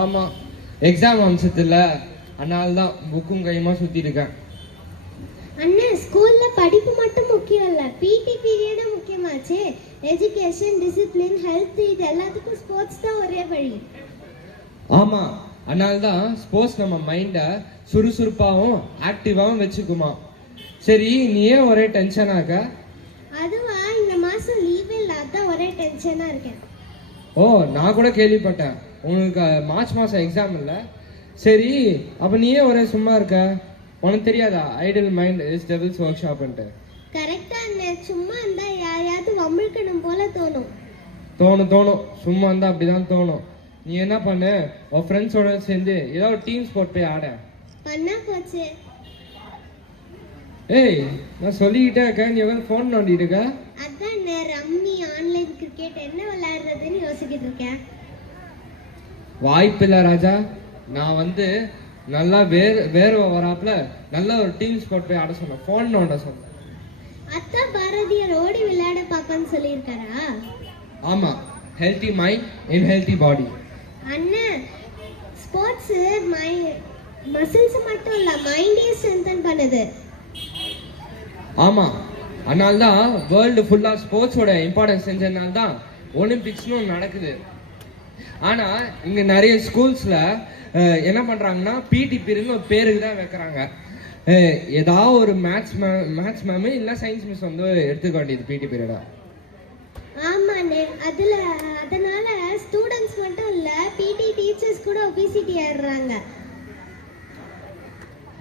ஆமா, எக்ஸாம் அம்சத்துல அதனால தான் புக்கும் கையுமா சுத்தி இருக்கேன். அண்ணா, ஸ்கூல்ல படிப்பு மட்டும் முக்கியம் இல்ல, பிடி பீரியடும் முக்கியமாச்சே. எஜுகேஷன், டிசிப்ளின், ஹெல்த், இது எல்லாத்துக்கும் ஸ்போர்ட்ஸ் தான் ஒரே வழி. ஆமா, அதனால தான் ஸ்போர்ட்ஸ் நம்ம மைண்டை சுறுசுறுப்பாகவும் ஆக்டிவாகவும் வச்சுக்குமா. சரி, நீ ஏன் ஒரே டென்ஷனா இருக்க? அதுவா, இந்த மாசம் லீவே இல்ல, அதான் ஒரே டென்ஷனா இருக்கேன். ஓ, நான் கூட கேள்விப்பட்டேன் உங்களுக்கு மார்ச் மாசம் எக்ஸாம் இல்லை. சரி, அப்ப நீ ஏன் ஒரே சும்மா இருக்க? உனக்கு தெரியாதா ideal mind is devil's work ஷாப்ன்ட்டு? கரெக்டா அண்ணே, சும்மா இருந்தா யாரையாவது வம்பிழுக்கணும் போல தோணும். தோணும், சும்மா இருந்தா அப்படிதான் தோணும். நீ என்ன பண்ணு, உன் ஃப்ரெண்ட்ஸோட சேர்ந்து ஏதாவது டீம் ஸ்போர்ட் போய் ஆட. பண்ணா போச்சு. ஏய், நான் சொல்லிக்கிட்டே இருக்கேன், நீ வந்து ஃபோன் நோண்டிட்டு இருக்க. அதான் ரம்மி, ஆன்லைன் கிரிக்கெட் என்ன விளையாடுறதுன்னு யோசிக்கிட்டு இருக்கேன். வாய்ப்பில்லை ராஜா, நான் வந்து நல்லா வேர்வை வராப்புல நல்ல ஒரு டீம் ஸ்போர்ட் போய் ஆட சொன்னேன், ஃபோன் நோண்ட சொன்னேன். அத்தா பாரதியார் ஓடி விளையாட பாப்பான்னு சொல்லியிருக்காரா? ஆமா, ஹெல்தி மைண்ட் இன் ஹெல்தி பாடி. அண்ணா, ஸ்போர்ட்ஸ் மசில்ஸ் மட்டும் இல்ல, மைண்டையும் ஸ்ட்ரென்தன் பண்ணுது. ஆமா, அதனால தான் வேர்ல்டு ஃபுல்லா ஸ்போர்ட்ஸோட இம்பார்ட்டன்ஸ் செஞ்சதுனால தான் ஒலிம்பிக்ஸ்னு நடக்குது. ஆனா இங்க நிறைய ஸ்கூல்ஸ்ல என்ன பண்றாங்கன்னா பிடி பீரியட்னு ஒரு பேருக்கு தான் வைக்கிறாங்க. ஏதாவது ஒரு மேத்ஸ் மேம் இல்ல சயின்ஸ் மிஸ் வந்து எடுத்துக்க வேண்டியது பிடி பீரியடா. ஆமாண்ணே, அதனால ஸ்டூடெண்ட்ஸ் மட்டும் இல்ல, பிடி டீச்சர்ஸ் கூட ஒபிசிட்டி ஆயிடுறாங்க.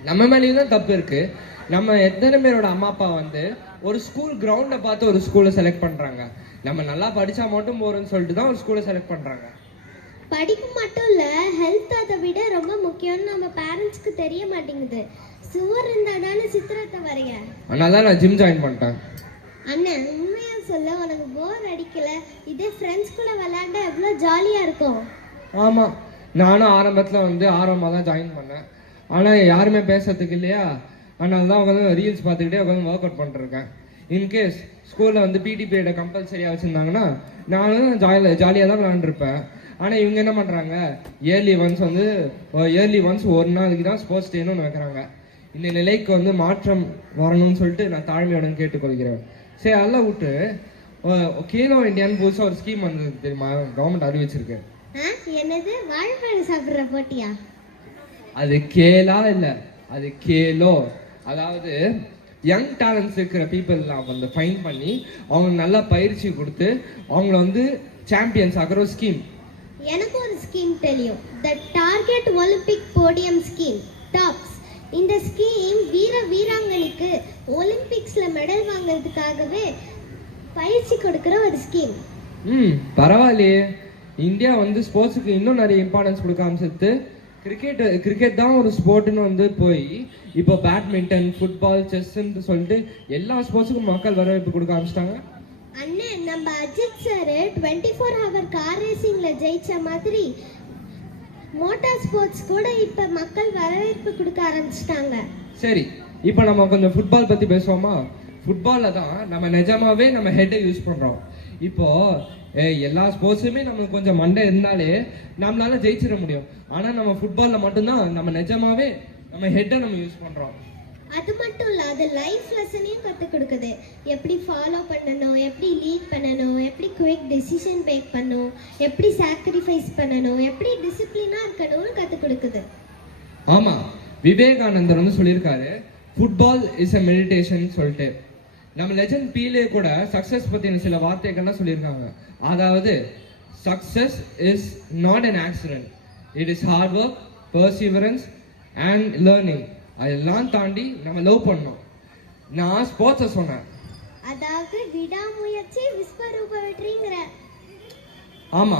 நம்ம மேலேயும் தான் தப்பு இருக்கு. நம்ம எத்தனை பேரோட அம்மா அப்பா வந்து ஒரு ஸ்கூல் கிரவுண்டை பார்த்து ஒரு ஸ்கூலை செலக்ட் பண்றாங்க. நம்ம நல்லா படிச்சா மட்டும் போறோம்னு சொல்லிட்டு தான் ஒரு ஸ்கூலை செலக்ட் பண்றாங்க. படிப்பு மட்டும் இல்ல, ஹெல்த் அதை விட ரொம்ப முக்கியம்னு நம்ம பேரண்ட்ஸ்க்கு தெரிய மாட்டேங்குது. சுவர் இருந்தா தானே சித்திரத்தை வரைய. அதனால தான் நான் ஜிம் ஜாயின் பண்ணிட்டேன். அண்ணன், உண்மையா சொல்ல, உனக்கு போர் அடிக்கல? இதே ஃப்ரெண்ட்ஸ் கூட விளையாண்டா எவ்வளவு ஜாலியா இருக்கும். ஆமா, நானும் ஆரம்பத்துல வந்து ஆர்வமாக தான் ஜாயின் பண்ணேன். ஆனா யாருமே பேசுறதுக்கு இல்லையா, அதனால தான் உட்காந்து ரீல்ஸ் பார்த்துக்கிட்டே உட்காந்து ஒர்க் அவுட் பண்ணிருக்கேன். இன்கேஸ் ஸ்கூலில் வந்து பிடி பீரியடை கம்பல்சரியாக வச்சுருந்தாங்கன்னா நானும் ஜாலியாக தான் விளாண்டுருப்பேன். ஆனால் இவங்க என்ன பண்ணுறாங்க, இயர்லி ஒன்ஸ் ஒரு நாளைக்கு தான் ஸ்போர்ட்ஸ் டேன்னு ஒன்று வைக்கிறாங்க. இந்த நிலைக்கு வந்து மாற்றம் வரணும்னு சொல்லிட்டு நான் தாழ்மையுடன் கேட்டுக்கொள்கிறேன். சரி, அதெல்லாம் விட்டு கேலோ இண்டியான்னு புதுசாக ஒரு ஸ்கீம் வந்தது தெரியுமா, கவர்மெண்ட் அறிவிச்சிருக்கு. என்னது, வாழைப்பழம் சாப்பிட்ற போட்டியா? அது கேலா இல்லை, அது கேலோ. அதாவது யங் டேலண்ட்ஸ் இருக்கிற பீப்புளெலாம் வந்து ஃபைன் பண்ணி அவங்களுக்கு நல்லா பயிற்சி கொடுத்து அவங்கள வந்து சாம்பியன்ஸ் ஆகிற ஒரு ஸ்கீம். எனக்கு ஒரு ஸ்கீம் தெரியும், the target Olympic podium scheme, tops. இந்த ஸ்கீம் வீராங்கனைக்கு ஒலிம்பிக்ஸ்ல மெடல் வாங்குறதுக்காகவே பயிற்சி கொடுக்கிற ஒரு ஸ்கீம். பரவாயில்லையே, இந்தியா வந்து ஸ்போர்ட்ஸுக்கு இன்னும் நிறைய இம்பார்ட்டன்ஸ் கொடுக்க ஆரம்பிச்சிட்டு. கிரிக்கெட் தான் ஒரு ஸ்போர்ட்னு வந்து போய் இப்போ பேட்மிண்டன், ஃபுட்பால், செஸ்ன்னு சொல்லிட்டு எல்லா ஸ்போர்ட்ஸுக்கும் மக்கள் வரவேற்பு கொடுக்க ஆரம்பிச்சிட்டாங்க. அண்ணே, நம்ம அஜித் சார் 24 ஹவர் கார் ரேசிங்ல ஜெயிச்ச மாதிரி மோட்டார் ஸ்போர்ட்ஸ் கூட இப்ப மக்கள் வரவேற்பு கொடுக்க ஆரம்பிச்சிட்டாங்க. சரி, இப்போ நம்ம கொஞ்சம் ஃபுட்பால் பத்தி பேசுவோமா? ஃபுட்பால்ல தான் நம்ம நிஜமாவே நம்ம ஹெட்டை யூஸ் பண்றோம். இப்போ எல்லா ஸ்போர்ட்ஸுமே நமக்கு கொஞ்சம் மண்டை இருந்தாலே நம்மளால ஜெயிச்சிட முடியும். ஆனா நம்ம ஃபுட்பால்ல மட்டும்தான் நம்ம நிஜமாவே நம்ம ஹெட்டை நம்ம யூஸ் பண்றோம். அது மட்டும் இல்ல, அது லைஃப் லெசனையும் கற்றுக் கொடுக்குது. எப்படி ஃபாலோ பண்ணணும், எப்படி லீட் பண்ணணும், எப்படி குயிக் டெசிஷன் மேக் பண்ணணும், எப்படி சாக்ரிஃபைஸ் பண்ணணும், எப்படி டிசிப்ளினாக இருக்கணும்னு கற்றுக் கொடுக்குது. ஆமா, விவேகானந்தர் வந்து சொல்லியிருக்காரு, ஃபுட்பால் இஸ் அ மெடிடேஷன் சொல்லிட்டு. நம்ம லெஜண்ட் பீலே கூட சக்சஸ் பத்தின சில வார்த்தைகள்லாம் சொல்லியிருக்காங்க. அதாவது success is not an accident, it is hard work, perseverance and learning. அதெல்லாம் தாண்டி நம்ம லவ் பண்ணோம். நான் ஸ்போர்ட்ஸை சொன்னேன், அதாவது விடாமுயற்சி விஸ்வரூப வெற்றிங்கிற. ஆமா,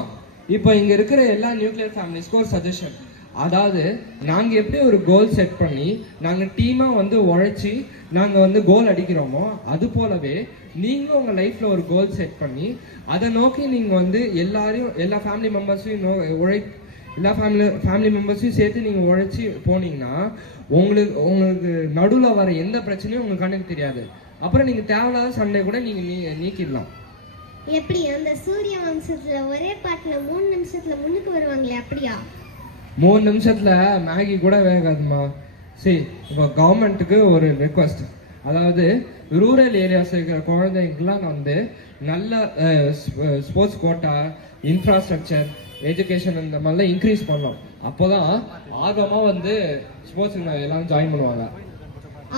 இப்போ இங்க இருக்கிற எல்லா நியூக்ளியர் ஃபேமிலிஸ்க்கும் ஒரு சஜஷன். அதாவது நாங்கள் எப்படி ஒரு கோல் செட் பண்ணி நாங்கள் டீமாக வந்து உழைச்சி நாங்கள் வந்து கோல் அடிக்கிறோமோ, அது போலவே நீங்களும் உங்கள் லைஃப்பில் ஒரு கோல் செட் பண்ணி அதை நோக்கி நீங்கள் வந்து எல்லா ஃபேமிலி மெம்பர்ஸையும் எல்லா ஃபேமிலி மெம்பர்ஸையும் சேர்த்து நீங்கள் உழைச்சி போனீங்கன்னா உங்களுக்கு நடுவில் வர எந்த பிரச்சனையும் உங்களுக்கு கண்ணுக்கு தெரியாது. அப்புறம் நீங்கள் தேவையில்லாத சண்டை கூட நீங்கள் நீக்கிடலாம். எப்படி அந்த சூரிய வம்சத்தில் ஒரே பாட்டில் 3 நிமிஷத்தில் முன்னுக்கு வருவாங்களே, அப்படியா? 3 நிமிஷத்துல மேகி கூட வேகாதுமா. சரி, இப்போ கவர்மெண்ட்டுக்கு ஒரு ரெக்வஸ்ட். அதாவது ரூரல் ஏரியாஸ் இருக்கிற குழந்தைங்கலாம் வந்து நல்ல ஸ்போர்ட்ஸ் கோட்டா, இன்ஃப்ராஸ்ட்ரக்சர், எஜுகேஷன் இந்த மாதிரிலாம் இன்க்ரீஸ் பண்ணோம். அப்போதான் ஆர்வமாக வந்து ஸ்போர்ட்ஸ் எல்லாம் ஜாயின் பண்ணுவாங்க.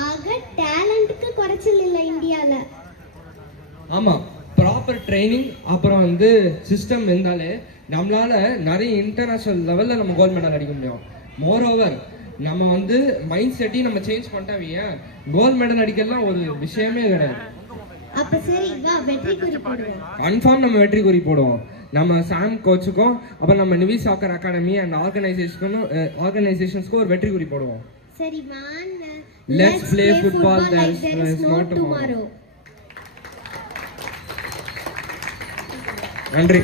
ஆக டேலண்ட்டுக்கு குறைச்சல் இல்லை இந்தியால. ஆமாம், ப்ராப்பர் ட்ரைனிங் அப்புறம் வந்து சிஸ்டம் இருந்தாலே நம்மளால நிறைய இன்டர்நேஷனல் லெவலில் நம்ம கோல்ட் மெடல் அடிக்க முடியும். மோர் ஓவர் நம்ம வந்து மைண்ட் செட்டையும் நம்ம சேஞ்ச் பண்ணிட்டாங்க, கோல்ட் மெடல் அடிக்கலாம் ஒரு விஷயமே கிடையாது. அப்ப சரி, வா வெற்றி குறி போடுவோம். கன்ஃபார்ம் நம்ம வெற்றி குறி போடுவோம். நம்ம சாம் கோச்சுக்கும் அப்புறம் நம்ம நிவி சாக்கர் அகாடமி அண்ட் ஆர்கனைசேஷன்ஸ்க்கும் ஒரு வெற்றி குறி போடுவோம். சரி வாங்க. Let's play football, there is no tomorrow. நன்றி.